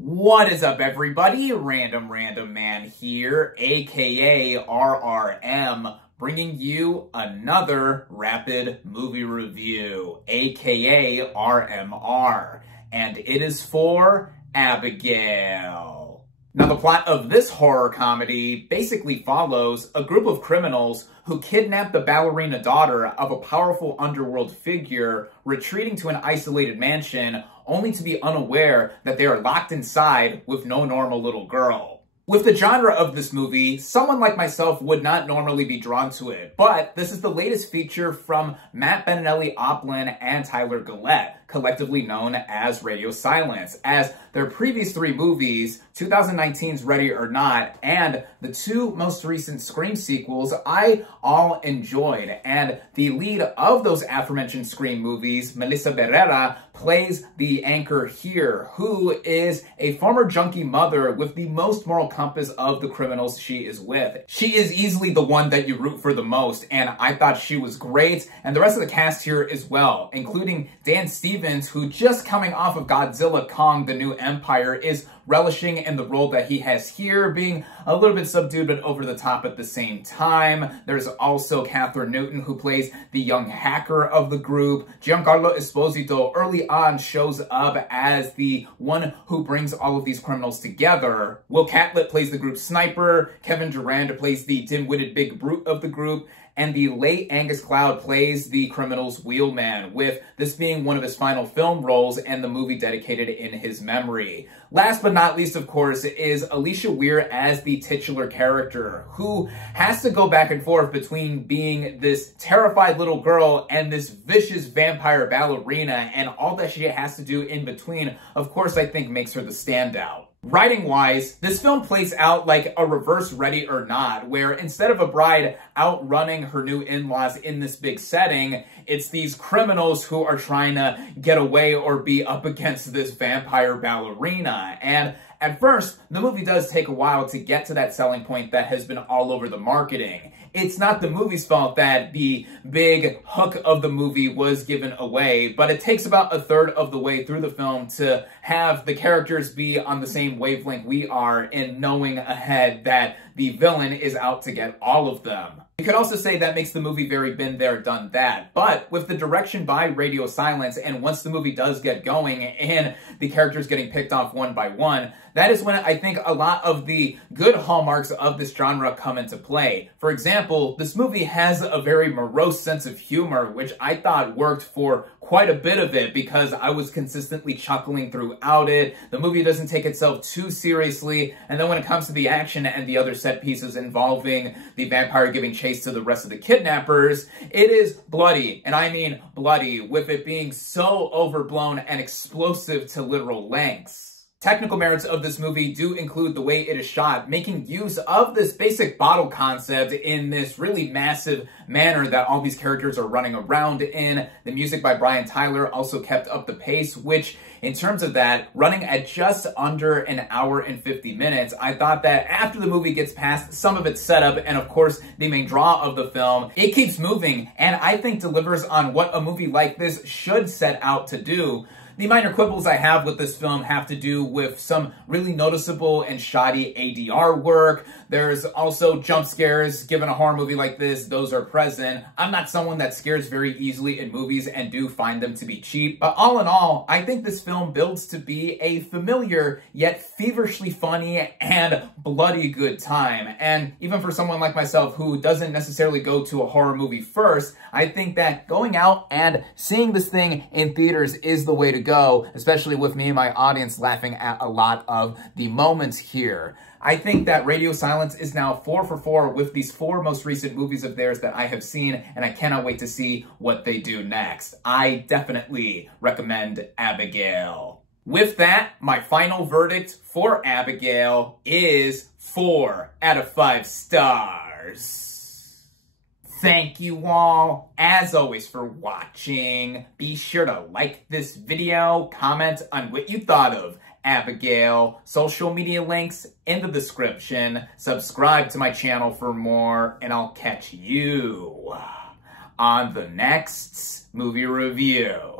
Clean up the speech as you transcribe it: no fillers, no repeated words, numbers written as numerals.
What is up, everybody? Random Random Man here, aka RRM, bringing you another rapid movie review, aka RMR, and it is for Abigail. Now, the plot of this horror comedy basically follows a group of criminals who kidnap the ballerina daughter of a powerful underworld figure, retreating to an isolated mansion, only to be unaware that they are locked inside with no normal little girl. With the genre of this movie, someone like myself would not normally be drawn to it, but this is the latest feature from Matt Bettinelli-Oplin and Tyler Gillette, collectively known as Radio Silence, as their previous three movies, 2019's Ready or Not, and the two most recent Scream sequels, I all enjoyed. And the lead of those aforementioned Scream movies, Melissa Barrera, plays the anchor here, who is a former junkie mother with the most moral compass of the criminals she is with. She is easily the one that you root for the most, and I thought she was great, and the rest of the cast here as well, including Dan Stevens, who just coming off of Godzilla Kong: The New Empire is relishing in the role that he has here, being a little bit subdued but over the top at the same time. There's also Catherine Newton, who plays the young hacker of the group. Giancarlo Esposito early on shows up as the one who brings all of these criminals together. Will Catlett plays the group sniper. Kevin Durand plays the dim-witted big brute of the group. And the late Angus Cloud plays the criminal's wheelman, with this being one of his final film roles and the movie dedicated in his memory. Last but not least, of course, is Alicia Weir as the titular character, who has to go back and forth between being this terrified little girl and this vicious vampire ballerina, and all that she has to do in between, of course, I think makes her the standout. Writing-wise, this film plays out like a reverse Ready or Not, where instead of a bride outrunning her new in-laws in this big setting, it's these criminals who are trying to get away or be up against this vampire ballerina. And at first, the movie does take a while to get to that selling point that has been all over the marketing. It's not the movie's fault that the big hook of the movie was given away, but it takes about a third of the way through the film to have the characters be on the same wavelength we are in knowing ahead that the villain is out to get all of them. You could also say that makes the movie very been there, done that. But with the direction by Radio Silence, and once the movie does get going and the characters getting picked off one by one, that is when I think a lot of the good hallmarks of this genre come into play. For example, this movie has a very morose sense of humor, which I thought worked for quite a bit of it because I was consistently chuckling throughout it. The movie doesn't take itself too seriously, and then when it comes to the action and the other set pieces involving the vampire giving chase to the rest of the kidnappers, it is bloody, and I mean bloody, with it being so overblown and explosive to literal lengths. Technical merits of this movie do include the way it is shot, making use of this basic bottle concept in this really massive manner that all these characters are running around in. The music by Brian Tyler also kept up the pace, which in terms of that, running at just under an hour and 50 minutes, I thought that after the movie gets past some of its setup and of course the main draw of the film, it keeps moving and I think delivers on what a movie like this should set out to do. The minor quibbles I have with this film have to do with some really noticeable and shoddy ADR work. There's also jump scares. Given a horror movie like this, those are present. I'm not someone that scares very easily in movies and do find them to be cheap. But all in all, I think this film builds to be a familiar yet feverishly funny and bloody good time. And even for someone like myself who doesn't necessarily go to a horror movie first, I think that going out and seeing this thing in theaters is the way to go, especially with me and my audience laughing at a lot of the moments here. I think that Radio Silence is now 4 for 4 with these 4 most recent movies of theirs that I have seen, and I cannot wait to see what they do next. I definitely recommend Abigail. With that, my final verdict for Abigail is 4 out of 5 stars. Thank you all, as always, for watching. Be sure to like this video, comment on what you thought of Abigail, social media links in the description, subscribe to my channel for more, and I'll catch you on the next movie review.